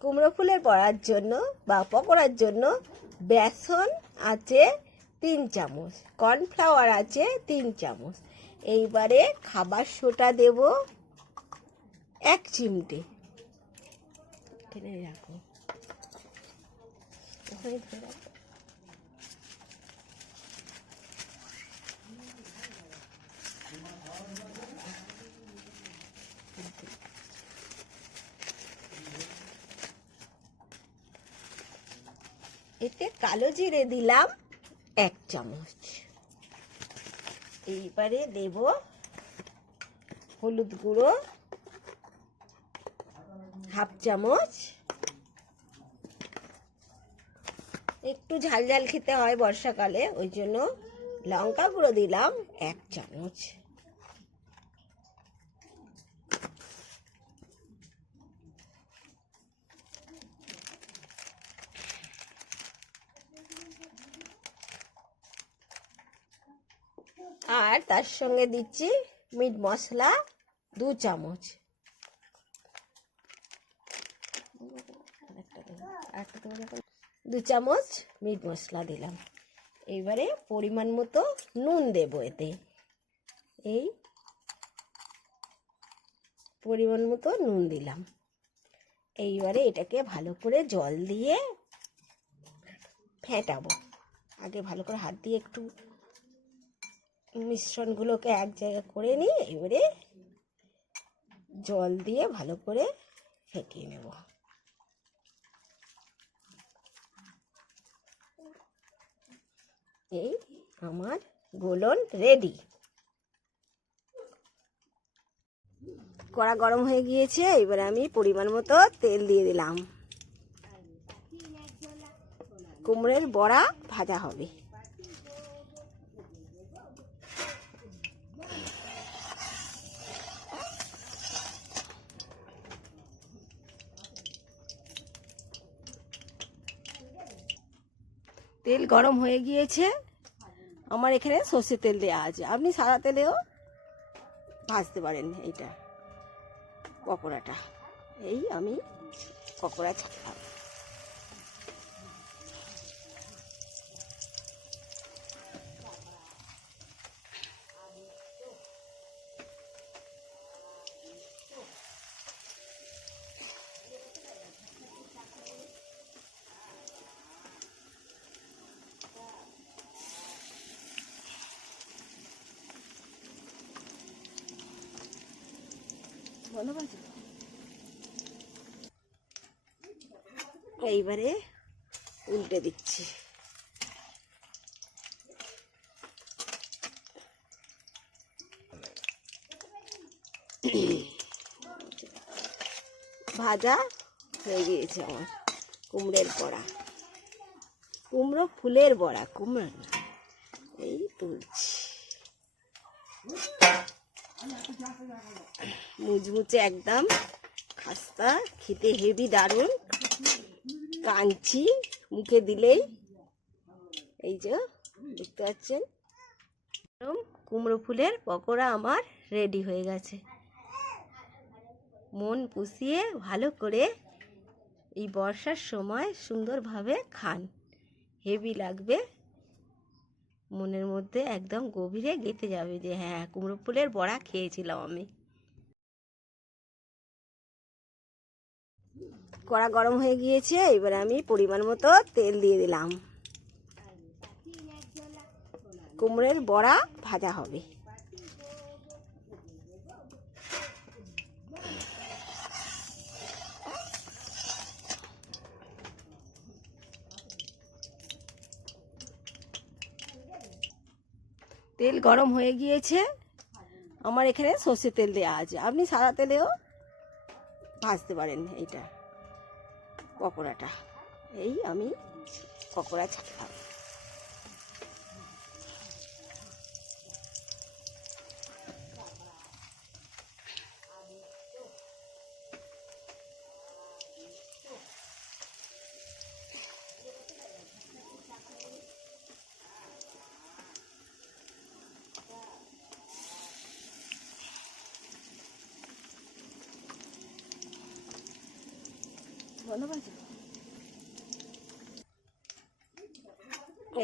কুমড়ো ফুলের বড়ার জন্য বা পকোড়ার জন্য বেসন আছে তিন চামচ, কর্নফ্লাওয়ার আছে তিন চামচ। এইবারে খাবার সোটা দেব এক চিমটে। এখানে রাখো। ওখানে ধরে রাখো। এতে কালো জিরে দিলাম এক চামচ। এইবারে দেব হলুদ গুঁড়ো, হাফ চামচ। একটু ঝাল ঝাল খেতে হয় বর্ষাকালে, ওই জন্য লঙ্কা গুঁড়ো দিলাম এক চামচ। আর তার সঙ্গে দিচ্ছি মিট মশলা দু চামচ। দু চামচ মিট মশলা দিলাম। এবারে পরিমাণ মতো নুন দেব এতে। এই পরিমাণ মতো নুন দিলাম। এইবারে এটাকে ভালো করে জল দিয়ে ফেটাবো। আগে ভালো করে হাত দিয়ে একটু মিশ্রণগুলোকে এক জায়গায় করে নিয়ে এবারে জল দিয়ে ভালো করে ফেটিয়ে নেব। এই আমার গোলন রেডি। কড়া গরম হয়ে গিয়েছে, এবারে আমি পরিমাণ মতো তেল দিয়ে দিলাম। কুমড়োর বড়া ভাজা হবে। তেল গরম হয়ে গিয়েছে। আমার এখানে সর্ষে তেল দেওয়া আছে। আপনি সাদা তেলেও ভাজতে পারেন এইটা, পকোড়াটা। এই আমি পকোড়া ছাড়লাম। এইবারে উল্টে দিচ্ছি। ভাজা হয়ে গিয়েছে আমার কুমড়োর বড়া। কুমড়ো ফুলের বড়া, কুমড়ো এই তুলছি। মুচমুচে একদম খাস্তা, খেতে হেভি দারুণ। কাঞ্চি মুখে দিলেই। এই যে, দেখতে পাচ্ছেন? কুমড়ো ফুলের পকোড়া আমার রেডি হয়ে গেছে। মন পুষিয়ে ভালো করে এই বর্ষার সময় সুন্দরভাবে খান। হেভি লাগবে। মনের মধ্যে একদম গভীরে গেঁথে যাবে যে হ্যাঁ কুমড়ো ফুলের বড়া খেয়েছিলাম আমি। কড়া গরম হয়ে গিয়েছে, এবার আমি পরিমাণ মতো তেল দিয়ে দিলাম। কুমড়োর বড়া ভাজা হবে। তেল গরম হয়ে গিয়েছে। আমার এখানে সর্ষে তেল দেওয়া আছে। আপনি সাদা তেলেও ভাজতে পারেন এইটা, পকোড়াটা। এই আমি পকোড়া ছাড়লাম।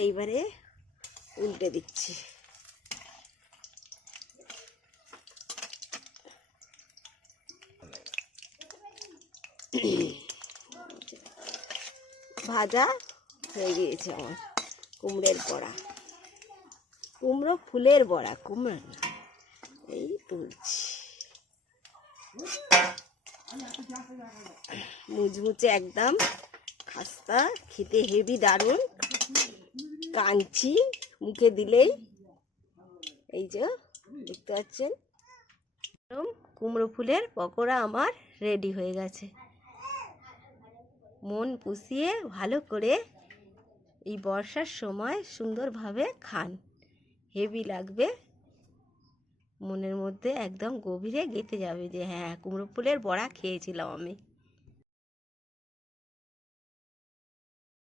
এইবারে উল্টে দিচ্ছি। ভাজা হয়ে গিয়েছে আমার কুমড়োর বড়া। কুমড়ো ফুলের বড়া, কুমড়ো এই তুলছি। মুচমুচে একদম খাস্তা, খেতে হেভি দারুণ। কাঞ্চি মুখে দিলেই এই যে, দেখতে পাচ্ছেন? এরকম কুমড়ো ফুলের পকোড়া আমার রেডি হয়ে গেছে। মন পুষিয়ে ভালো করে এই বর্ষার সময় সুন্দরভাবে খান। হেভি লাগবে। মনের মধ্যে একদম গভীরে গেঁথে যাবে যে হ্যাঁ কুমড়ো ফুলের বড়া খেয়েছিলাম আমি।